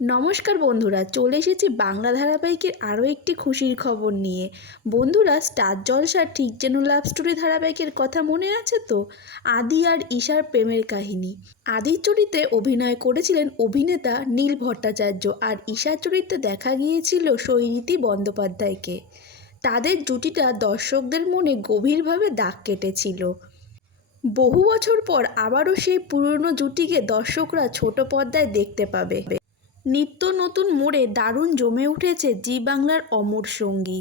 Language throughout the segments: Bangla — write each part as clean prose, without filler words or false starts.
নমস্কার বন্ধুরা, চলে এসেছি বাংলা ধারাবাহিকের আরও একটি খুশির খবর নিয়ে। বন্ধুরা, স্টার জলসার ঠিক যেন লাভ স্টোরি ধারাবাহিকের কথা মনে আছে তো? আদি আর ঈশার প্রেমের কাহিনী। আদির চরিত্রে অভিনয় করেছিলেন অভিনেতা নীল ভট্টাচার্য, আর ঈশার চরিত্রে দেখা গিয়েছিল সৈনীতি বন্দ্যোপাধ্যায়কে। তাদের জুটিটা দর্শকদের মনে গভীরভাবে দাগ কেটেছিল। বহু বছর পর আবারও সেই পুরনো জুটিকে দর্শকরা ছোট পর্দায় দেখতে পাবে। নিত্য নতুন মোড়ে দারুণ জমে উঠেছে জি বাংলার অমর সঙ্গী।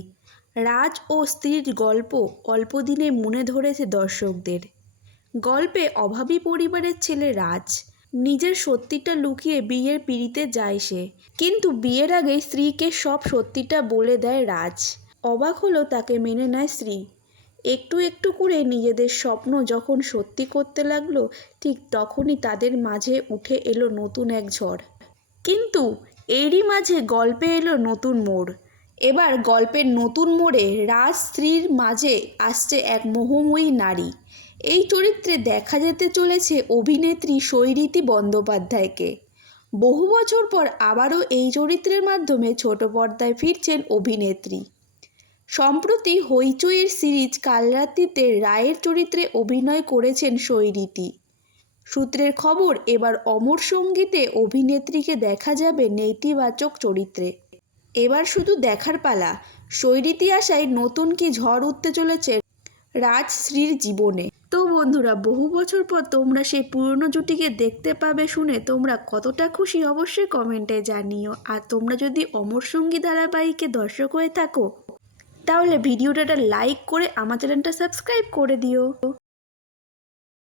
রাজ ও স্ত্রীর গল্প অল্প দিনে মনে ধরেছে দর্শকদের। গল্পে অভাবী পরিবারের ছেলে রাজ নিজের সত্যিটা লুকিয়ে বিয়ের পিঁড়িতে যায় সে, কিন্তু বিয়ের আগে স্ত্রীকে সব সত্যিটা বলে দেয় রাজ। অবাক হলো তাকে মেনে নেয় স্ত্রী। একটু একটু করে নিজেদের স্বপ্ন যখন সত্যি করতে লাগলো, ঠিক তখনই তাদের মাঝে উঠে এলো নতুন এক ঝড়। কিন্তু এরই মাঝে গল্পে এলো নতুন মোড়। এবার গল্পের নতুন মোড়ে রাজ স্ত্রীর মাঝে আসছে এক মোহময়ী নারী। এই চরিত্রে দেখা যেতে চলেছে অভিনেত্রী সৈনীতি বন্দ্যোপাধ্যায়কে। বহু বছর পর আবারও এই চরিত্রের মাধ্যমে ছোট পর্দায় ফিরছেন অভিনেত্রী। সম্প্রতি হইচইয়ের সিরিজ কালরাত্রিতে রায়ের চরিত্রে অভিনয় করেছেন সৈনীতি। সূত্রের খবর, এবার অমর সঙ্গীতে অভিনেত্রীকে দেখা যাবে নেতিবাচক চরিত্রে। এবার শুধু দেখার পালা, সৈনীতি আশায় নতুন কি ঝড় উঠতে চলেছে রাজ শ্রীর জীবনে। তো বন্ধুরা, বহু বছর পর তোমরা সেই পুরনো জুটিকে দেখতে পাবে শুনে তোমরা কতটা খুশি অবশ্যই কমেন্টে জানিও। আর তোমরা যদি অমর সঙ্গী ধারাবাহিকে দর্শক হয়ে থাকো, তাহলে ভিডিওটা লাইক করে আমার চ্যানেলটা সাবস্ক্রাইব করে দিও।